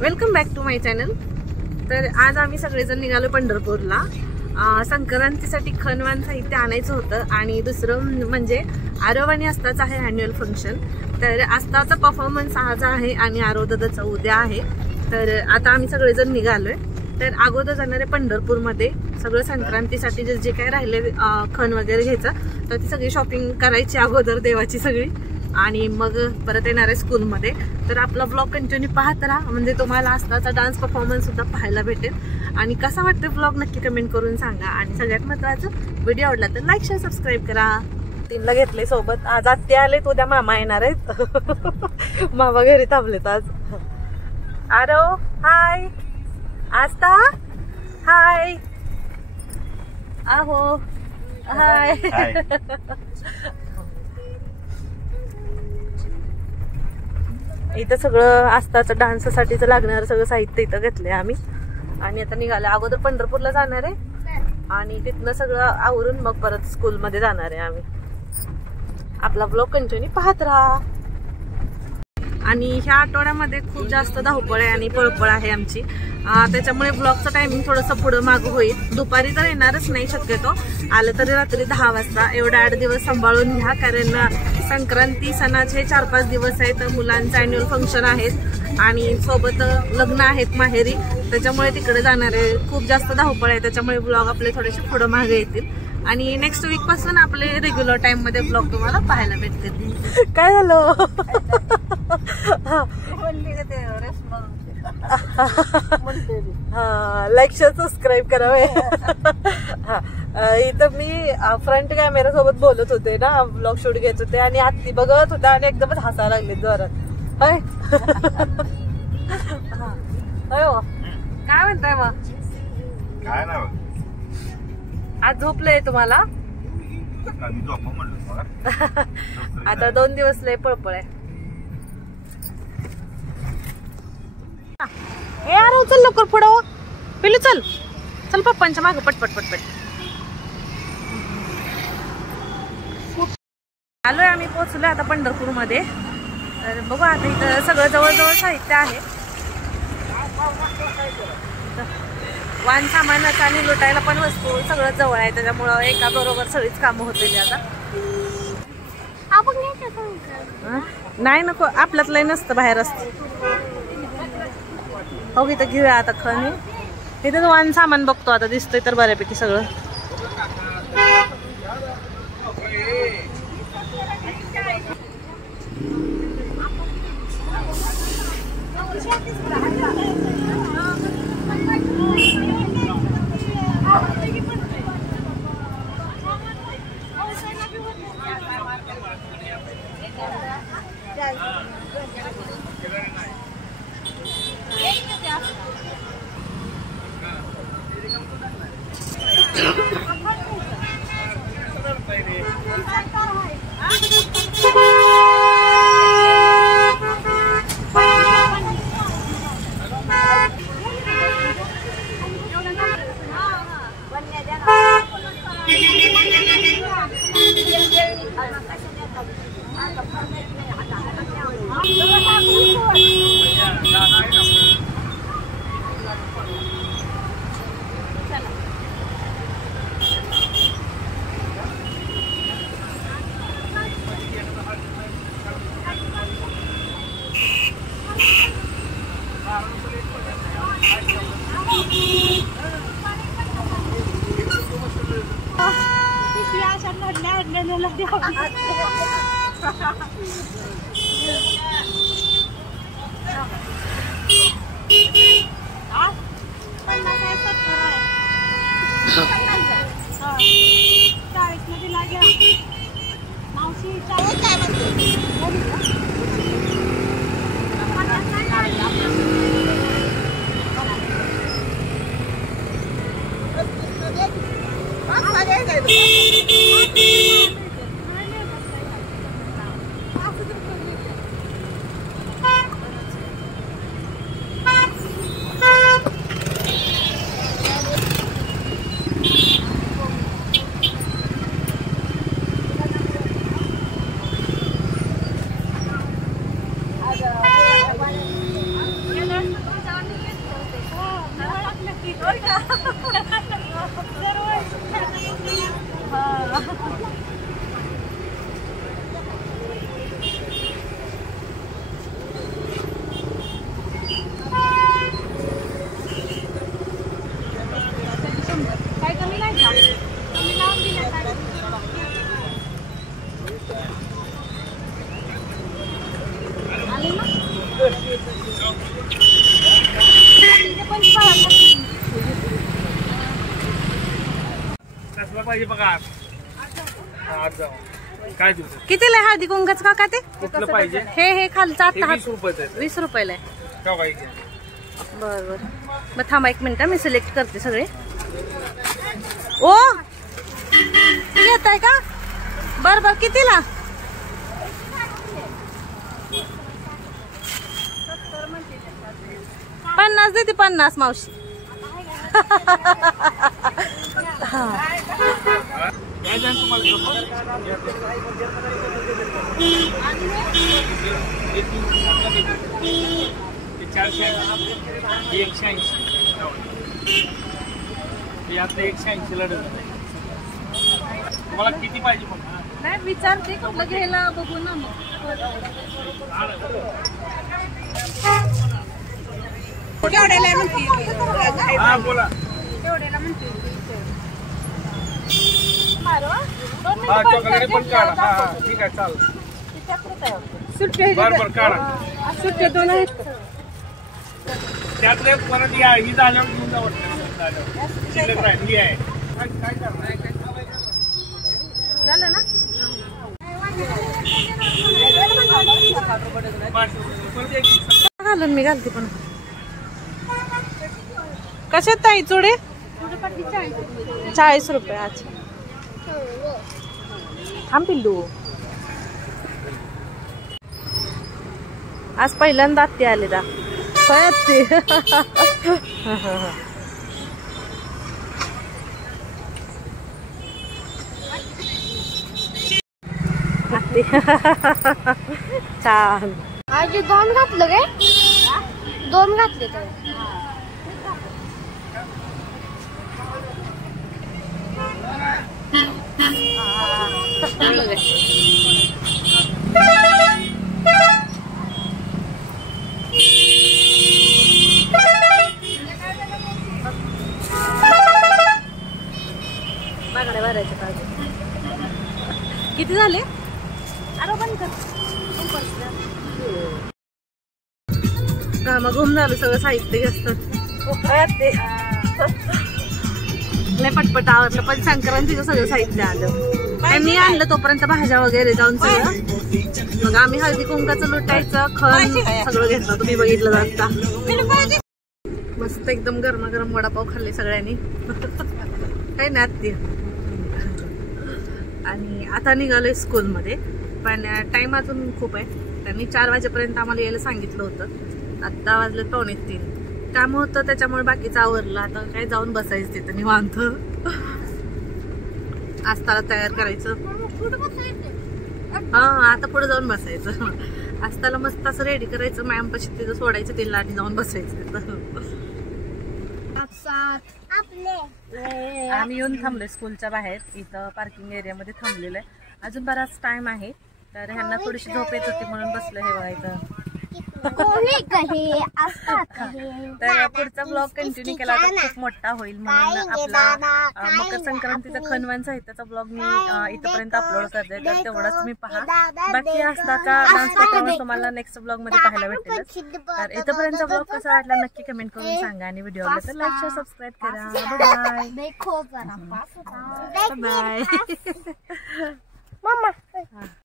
Welcome back to my channel. तर आज आम्ही सगळेजण निघालो पंढरपूरला। संक्रांतीसाठी खणवान साहित्य आणायचं होतं आणि दुसरं म्हणजे आरव आणि आस्थाचं आहे ॲन्युअल फंक्शन। तर आस्थाचा परफॉर्मन्स आज आहे आणि आरवदादाचा उद्या आहे। तर आता आम्ही सगळेजण निघालोय। तर अगोदर जाणार आहे पंढरपूरमध्ये सगळं संक्रांतीसाठी जे काही राहिले खण वगैरे घ्यायचं तर ती सगळी शॉपिंग करायची अगोदर देवाची सगळी आणि मग परत येणार आहे स्कूलमध्ये। तर आपला व्लॉग कंटिन्यू पाहत राहा म्हणजे तुम्हाला आस्थाचा डान्स परफॉर्मन्स सुद्धा पाहायला भेटेल। आणि कसा वाटतं व्लॉग नक्की कमेंट करून सांगा। आणि सगळ्यात महत्त्वाचं व्हिडिओ आवडला तर लाईक शेअर सबस्क्राईब करा। तीनला घेतले सोबत। आज आत्या आलेत, उद्या मामा येणार आहेत। मामा घरी थांबलेत आज। आरव हाय, आस्था हाय, आहो हाय। इथं सगळं आस्थाचं डान्ससाठीच लागणार सगळं साहित्य इथं घेतलंय आम्ही आणि आता निघाले। अगोदर पंढरपूरला जाणार आहे आणि तिथनं सगळं आवरून मग परत स्कूलमध्ये जाणार आहे आम्ही। आपला ब्लॉग कंटिन्यू पाहत राहा। आणि ह्या आठवड्यामध्ये खूप जास्त धावपळ आहे आणि पळपळ आहे आमची, त्याच्यामुळे ब्लॉगचं टायमिंग थोडंसं पुढं मागं होईल। दुपारी तर येणारच नाही शक्यतो, आलं तरी रात्री 10 वाजता। एवढे 8 दिवस सांभाळून घ्या कारण संक्रांती सणाचे 4-5 दिवस आहेत। मुलांचं ॲन्युअल फंक्शन आहेत आणि सोबत लग्न आहेत माहेरी, त्याच्यामुळे तिकडे जाणार आहे। खूप जास्त धावपळ आहे त्याच्यामुळे ब्लॉग आपले थोडेसे पुढं मागे येतील आणि नेक्स्ट वीक पासून आपले रेग्युलर टाइम मध्ये ब्लॉग तुम्हाला पाहायला भेटतील। काय झालं? लाईक शेअर सबस्क्राईब करावे। इथं मी फ्रंट कॅमेरा सोबत बोलत होते ना, ब्लॉग शूट घेत होते आणि आत्ती बघत होता आणि एकदमच हसायला लागले जोरात। काय म्हणताय मग? काय ना आज झोपलंय तुम्हाला? आता 2 दिवस लय पळपळ आहे। हे यार चल लवकर पुढं पिलू, चल चल पप्पांच्या मागं पटपट पटपट। आलोय आम्ही, पोहोचलोय आता पंढरपूर मध्ये। तर बघू आता इथं सगळं जवळजवळ साहित्य आहे। वाहन सामानाचं आणि लुटायला पण वस्तू सगळं जवळ आहे, त्याच्यामुळं एका बरोबर सगळीच कामं होतील आता। नाही नको, आपल्यात लय नसतं, बाहेर असतं। हो इथं घेऊया आता खण। इथं वाहन सामान बघतो आता, दिसतंय तर बऱ्यापैकी सगळं। पाहिजे बघा आज. आज जाऊ. काय देऊ? कितीला आहे हळदी कुंकाचं काका ते? कुठलं पाहिजे? हे खालचं आता 20 रुपये. 20 रुपयाला आहे. बर मग थांबा 1 मिनिट मी सिलेक्ट करते सगळे. ओ येत आहे का? बर कितीला? 50 देते 50 मावशी. तुम्हाला किती पाहिजे? नाही विचारते कुठलं घ्यायला बघू ना मग. केवढ्याला म्हणते? हा बोला. केवढ्याला म्हणते? हा चॉकलेट पण काढा. हा ठीक आहे चालेल. सुट्टे बरोबर काढा. सुट्टे 2 आहेत. त्यातले परत या ही झाल्यावर घेऊन जा वाटतं. शिल्लक राहिली आहे. काय करणार? झालं ना? घालून मी घालते पण. कशात ताई चुडे? 40 रुपये. अच्छा थांब पिल्लू. आज पहिल्यांदा आत्ते आले दा. आत्ते छान. आजी 2 घातलं काय? 2 घातले तर बागड्या भरायच्या पाहिजे. किती झाले? अरे बंद कर. मग घुम झालं सगळं साहित्य असतं. लय पटपट आवडलं पण संक्रांतीचं सगळं साहित्य आलं. त्यांनी आणलं तोपर्यंत भाज्या वगैरे जाऊन सगळं. मग आम्ही हळदी कुंकाचं लुटायचं खण सगळं घेतलं. तुम्ही बघितलं जाता. मस्त एकदम गरमागरम वडापाव खाल्ले सगळ्यांनी. काही ना आत्ती. आणि आता निघालोय स्कूलमध्ये पण टाइम अजून खूप आहे. त्यांनी 4 वाजेपर्यंत आम्हाला यायला सांगितलं होतं. आत्ता वाजले 2:45. काम होतं त्याच्यामुळे बाकीचं आवरलं. आता काय जाऊन बसायचं तिथं निवांत. आस्ताला तयार करायचं. हा आता पुढे जाऊन बसायचं. आस्ताला मस्त असं रेडी करायचं. मॅम पाशी तिथं सोडायचं. तिला आणि जाऊन बसायचं तिथं. आम्ही येऊन थांबलोय स्कूलच्या बाहेर. इथं पार्किंग एरियामध्ये थांबलेलं आहे. अजून बराच टाइम आहे तर ह्यांना थोडीशी झोप येत होती म्हणून बसलो. हे बघा इथं. तर पुढचा ब्लॉग कंटिन्यू केला तर खूप मोठा होईल म्हणून आपला मकर संक्रांतीचा खनवान साहित्याचा ब्लॉग मी इथपर्यंत अपलोड करते. तर तेवढाच तुम्ही पहा. बाकी आस्ताचा डान्स परफॉर्मन्स तुम्हाला नेक्स्ट ब्लॉग मध्ये पाहायला भेटेल. तर इथपर्यंत ब्लॉग कसा वाटला नक्की कमेंट करून सांगा. आणि व्हिडिओ आवडला तर लाईक शेअर सबस्क्राईब करा. Bye bye.